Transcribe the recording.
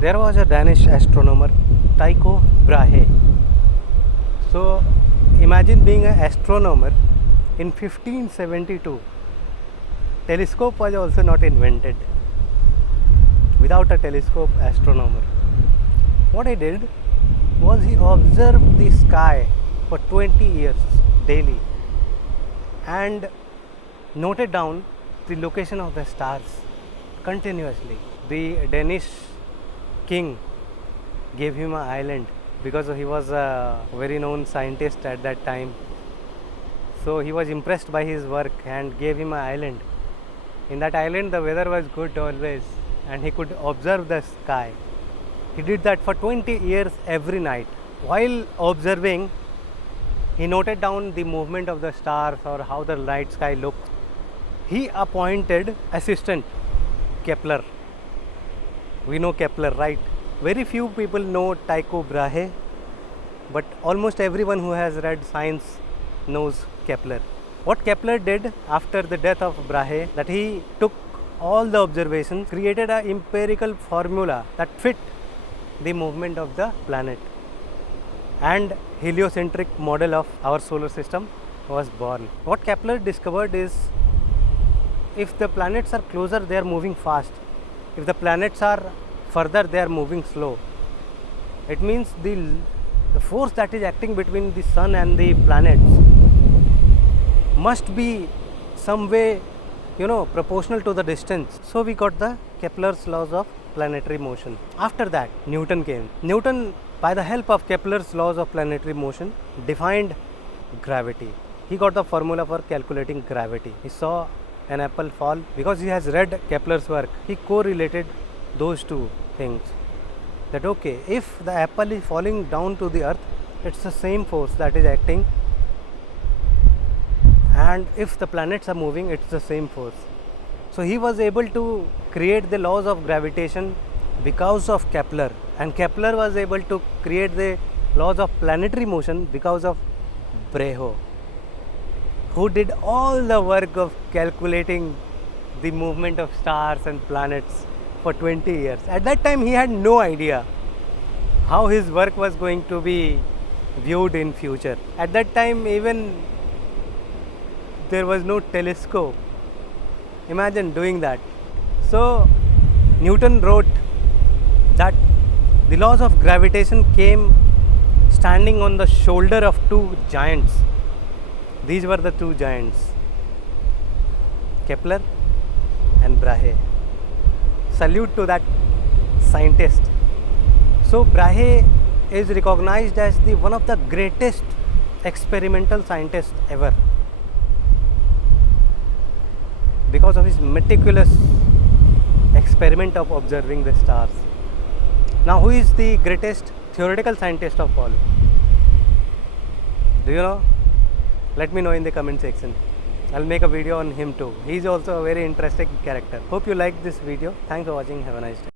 There was a Danish astronomer, Tycho Brahe. So imagine being an astronomer in 1572. Telescope was also not invented. Without a telescope, astronomer. What he did was he observed the sky for 20 years daily and noted down the location of the stars continuously. The Danish king gave him an island because he was a very known scientist at that time. So he was impressed by his work and gave him an island. In that island the weather was good always and he could observe the sky. He did that for 20 years every night. While observing, he noted down the movement of the stars or how the night sky looked. He appointed assistant Kepler. We know Kepler, right? Very few people know Tycho Brahe, but almost everyone who has read science knows Kepler. What Kepler did after the death of Brahe, that he took all the observations, created an empirical formula that fit the movement of the planet, and heliocentric model of our solar system was born. What Kepler discovered is, if the planets are closer, they are moving fast. If the planets are further, they are moving slow. It means the force that is acting between the sun and the planets must be some way, proportional to the distance. So we got the Kepler's laws of planetary motion. After that, Newton came. Newton, by the help of Kepler's laws of planetary motion, defined gravity. He got the formula for calculating gravity. He saw an apple fall. Because he has read Kepler's work, he correlated those two things. That okay, if the apple is falling down to the earth, it's the same force that is acting, and if the planets are moving, it's the same force. So he was able to create the laws of gravitation because of Kepler, and Kepler was able to create the laws of planetary motion because of Brahe, who did all the work of calculating the movement of stars and planets for 20 years. At that time he had no idea how his work was going to be viewed in future. At that time even there was no telescope. Imagine doing that. So Newton wrote that the laws of gravitation came standing on the shoulder of two giants. These were the two giants, Kepler and Brahe. Salute to that scientist. So Brahe is recognized as one of the greatest experimental scientists ever because of his meticulous experiment of observing the stars. Now, who is the greatest theoretical scientist of all? Do you know? Let me know in the comment section. I'll make a video on him too. He's also a very interesting character. Hope you liked this video. Thanks for watching. Have a nice day.